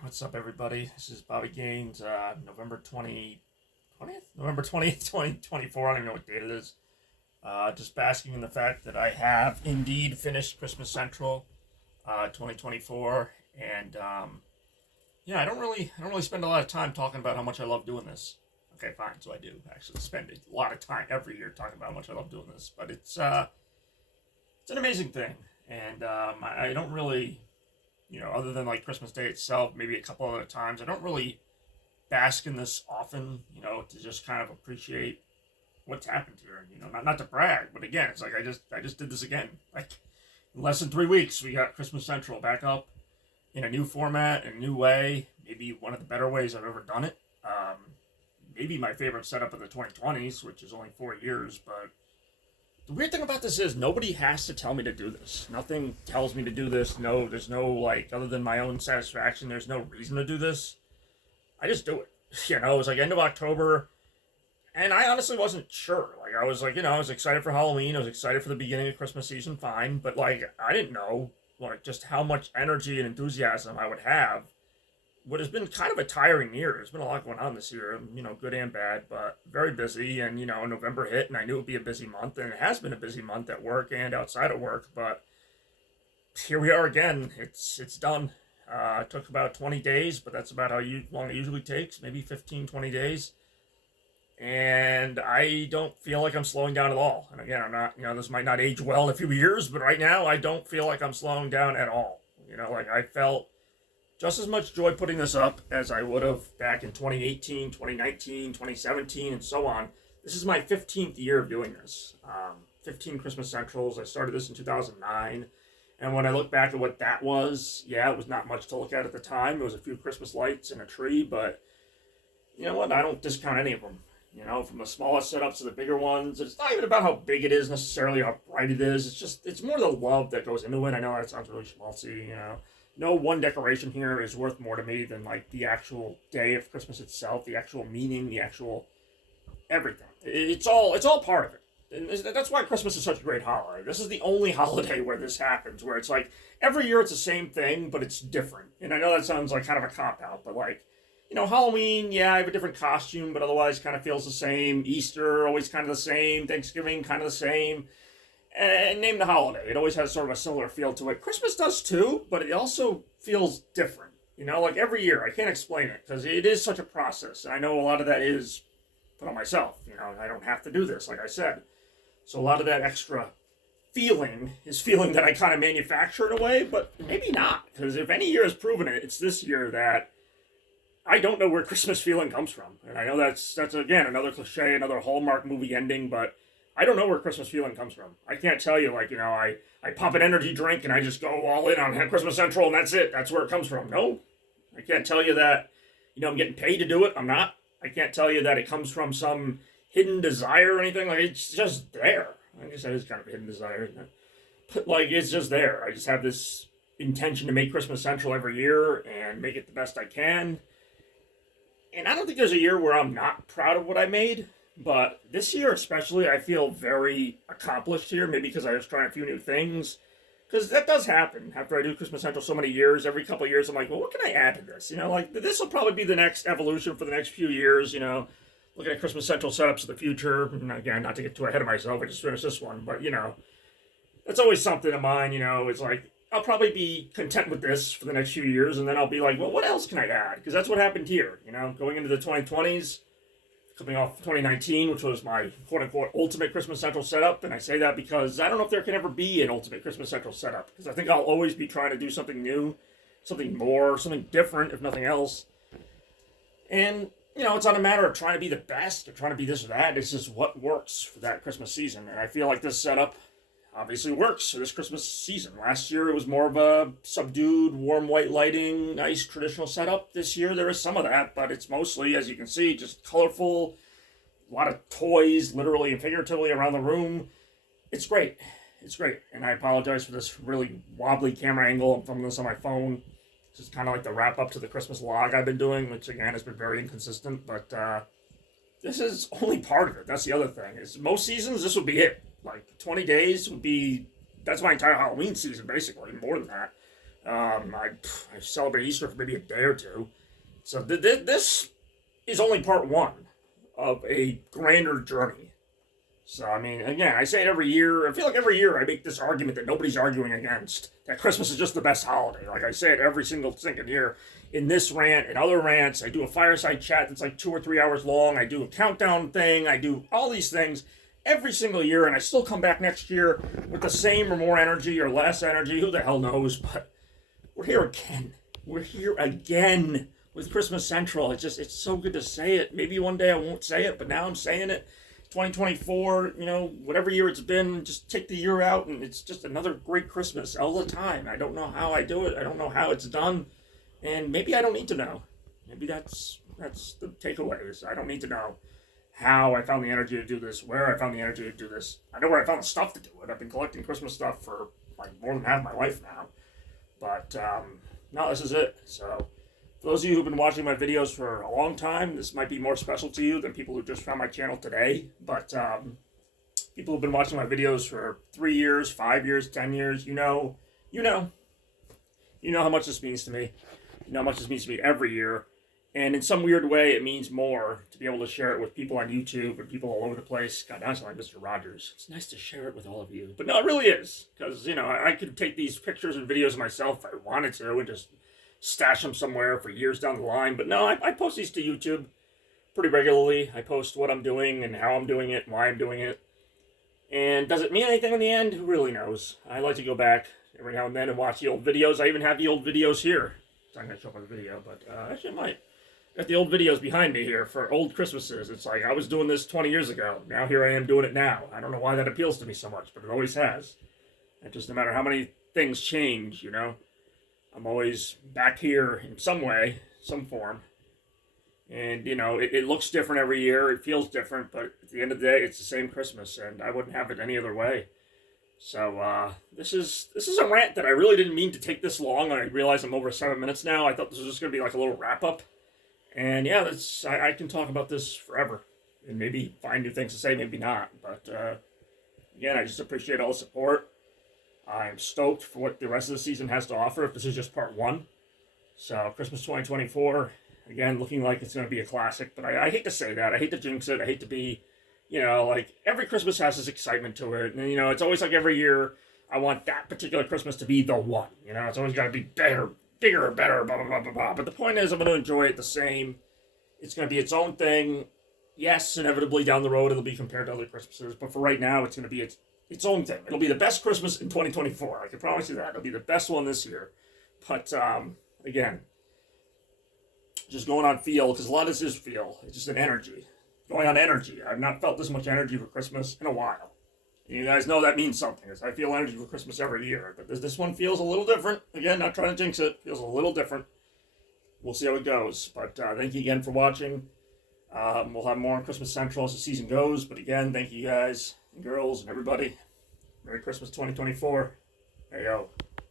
What's up, everybody? This is Bobby Gaines, November 20th? November 20th, 2024. I don't even know what date it is. Just basking in the fact that I have indeed finished Christmas Central 2024. And, yeah, I don't really spend a lot of time talking about how much I love doing this. Okay, fine, so I do actually spend a lot of time every year talking about how much I love doing this. But it's an amazing thing. And I don't really, other than like Christmas Day itself, maybe a couple other times, I don't really bask in this often, to just kind of appreciate what's happened here. Not to brag, but again, it's like I just did this again. Like in less than 3 weeks, we got Christmas Central back up in a new format, in a new way, maybe one of the better ways I've ever done it. Maybe my favorite setup of the 2020s, which is only 4 years, but the weird thing about this is nobody has to tell me to do this. Nothing tells me to do this. No, there's no, other than my own satisfaction, there's no reason to do this. I just do it. It was like end of October, and I honestly wasn't sure. I was I was excited for Halloween. I was excited for the beginning of Christmas season, fine. But, I didn't know, just how much energy and enthusiasm I would have. What has been kind of a tiring year. There's been a lot going on this year, good and bad, but very busy. And, November hit, and I knew it would be a busy month, and it has been a busy month at work and outside of work. But here we are again. It's done. It took about 20 days, but that's about how long it usually takes, maybe 15, 20 days. And I don't feel like I'm slowing down at all. And again, I'm not, this might not age well in a few years, but right now I don't feel like I'm slowing down at all. I felt just as much joy putting this up as I would have back in 2018, 2019, 2017, and so on. This is my 15th year of doing this. 15 Christmas Centrals. I started this in 2009. And when I look back at what that was, yeah, it was not much to look at the time. It was a few Christmas lights and a tree, but you know what? I don't discount any of them. From the smallest setups to the bigger ones. It's not even about how big it is necessarily, how bright it is. It's more the love that goes into it. I know that sounds really schmaltzy, No one decoration here is worth more to me than the actual day of Christmas itself, the actual meaning, the actual everything. It's all part of it. And that's why Christmas is such a great holiday. This is the only holiday where this happens, where it's every year it's the same thing, but it's different. And I know that sounds like kind of a cop-out, but Halloween, yeah, I have a different costume, but otherwise kind of feels the same. Easter, always kind of the same. Thanksgiving, kind of the same. And name the holiday. It always has sort of a similar feel to it. Christmas does too, but it also feels different. Every year. I can't explain it because it is such a process. And I know a lot of that is put on myself. I don't have to do this, like I said. So a lot of that extra feeling is feeling that I kind of manufacture in a way, but maybe not. Because if any year has proven it, it's this year that I don't know where Christmas feeling comes from. And I know that's again, another cliche, another Hallmark movie ending, but I don't know where Christmas feeling comes from. I can't tell you, I pop an energy drink and I just go all in on Christmas Central and that's it. That's where it comes from. No. I can't tell you that, I'm getting paid to do it. I'm not. I can't tell you that it comes from some hidden desire or anything. It's just there. I guess that is kind of a hidden desire, isn't it? But, it's just there. I just have this intention to make Christmas Central every year and make it the best I can. And I don't think there's a year where I'm not proud of what I made. But this year especially, I feel very accomplished here. Maybe because I was trying a few new things. Because that does happen. After I do Christmas Central so many years, every couple of years, I'm like, well, what can I add to this? This will probably be the next evolution for the next few years, Looking at Christmas Central setups of the future. And again, not to get too ahead of myself, I just finished this one. But, that's always something of mine, It's I'll probably be content with this for the next few years. And then I'll be like, well, what else can I add? Because that's what happened here, Going into the 2020s. Coming off 2019, which was my quote-unquote ultimate Christmas Central setup. And I say that because I don't know if there can ever be an ultimate Christmas Central setup. Because I think I'll always be trying to do something new, something more, something different, if nothing else. And, it's not a matter of trying to be the best or trying to be this or that. It's just what works for that Christmas season. And I feel like this setup obviously works for this Christmas season. Last year, it was more of a subdued, warm white lighting, nice traditional setup. This year, there is some of that, but it's mostly, as you can see, just colorful, a lot of toys, literally and figuratively, around the room. It's great. It's great. And I apologize for this really wobbly camera angle. I'm filming this on my phone. This is kind of like the wrap-up to the Christmas log I've been doing, which, again, has been very inconsistent, but this is only part of it. That's the other thing. Is most seasons, this would be it. 20 days would be, that's my entire Halloween season, basically, more than that. I celebrate Easter for maybe a day or two. So this is only part one of a grander journey. So, I mean, again, I say it every year. I feel like every year I make this argument that nobody's arguing against, that Christmas is just the best holiday. Like I say it every single year in this rant and other rants. I do a fireside chat that's like 2 or 3 hours long. I do a countdown thing. I do all these things every single year, and I still come back next year with the same or more energy or less energy. Who the hell knows? But we're here again. We're here again with Christmas Central. It's so good to say it. Maybe one day I won't say it, but now I'm saying it. 2024, whatever year it's been, just take the year out and it's just another great Christmas all the time. I don't know how I do it. I don't know how it's done. And maybe I don't need to know. Maybe that's the takeaway is I don't need to know how I found the energy to do this, where I found the energy to do this. I know where I found the stuff to do it. I've been collecting Christmas stuff for like more than half my life now. But no, this is it. So for those of you who've been watching my videos for a long time, this might be more special to you than people who just found my channel today. But people who've been watching my videos for 3 years, 5 years, 10 years, you know how much this means to me. You know how much this means to me every year. And in some weird way, it means more to be able to share it with people on YouTube and people all over the place. God, now I sound like Mr. Rogers. It's nice to share it with all of you. But no, it really is. Because, I could take these pictures and videos of myself if I wanted to and just stash them somewhere for years down the line. But no, I post these to YouTube pretty regularly. I post what I'm doing and how I'm doing it and why I'm doing it. And does it mean anything in the end? Who really knows? I like to go back every now and then and watch the old videos. I even have the old videos here. It's not going to show up on the video, but actually I might. Got the old videos behind me here for old Christmases. It's like I was doing this 20 years ago. Now here I am doing it now. I don't know why that appeals to me so much, but it always has. And just no matter how many things change, I'm always back here in some way, some form. And, it looks different every year. It feels different, but at the end of the day, it's the same Christmas, and I wouldn't have it any other way. So this is a rant that I really didn't mean to take this long. I realize I'm over 7 minutes now. I thought this was just going to be like a little wrap-up. And yeah, I can talk about this forever and maybe find new things to say, maybe not. But again, I just appreciate all the support. I'm stoked for what the rest of the season has to offer if this is just part one. So Christmas 2024, again, looking like it's going to be a classic. But I hate to say that. I hate to jinx it. I hate to be, like every Christmas has this excitement to it. And, it's always like every year I want that particular Christmas to be the one. It's always got to be better, bigger, better, blah, blah, blah, blah, blah. But the point is, I'm going to enjoy it the same. It's going to be its own thing. Yes, inevitably down the road, it'll be compared to other Christmases. But for right now, it's going to be its own thing. It'll be the best Christmas in 2024. I can promise you that. It'll be the best one this year. But, again, just going on feel, because a lot of this is feel. It's just an energy. Going on energy. I've not felt this much energy for Christmas in a while. You guys know that means something. I feel energy for Christmas every year. But this one feels a little different. Again, not trying to jinx it. Feels a little different. We'll see how it goes. But thank you again for watching. We'll have more on Christmas Central as the season goes. But again, thank you guys and girls and everybody. Merry Christmas 2024. Hey, yo.